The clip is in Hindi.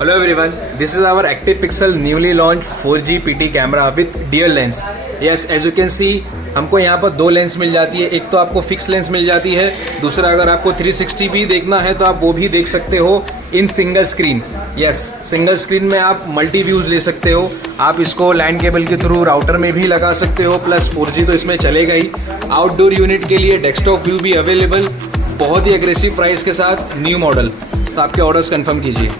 Hello everyone, this is our Active Pixel newly launched 4G PT camera with dual lens. Yes, as you can see, हमको यहाँ पर दो लेंस मिल जाती है. एक तो आपको फिक्स लेंस मिल जाती है, दूसरा अगर आपको 360 भी देखना है तो आप वो भी देख सकते हो in single screen. Yes, single screen में आप मल्टी व्यूज़ ले सकते हो. आप इसको लैंड केबल के थ्रू राउटर में भी लगा सकते हो, प्लस 4G तो इसमें चलेगा ही. आउटडोर यूनिट के लिए डेस्कटॉप व्यू भी अवेलेबल, बहुत ही एग्रेसिव प्राइस के साथ न्यू मॉडल. तो आपके ऑर्डर्स कंफर्म कीजिए.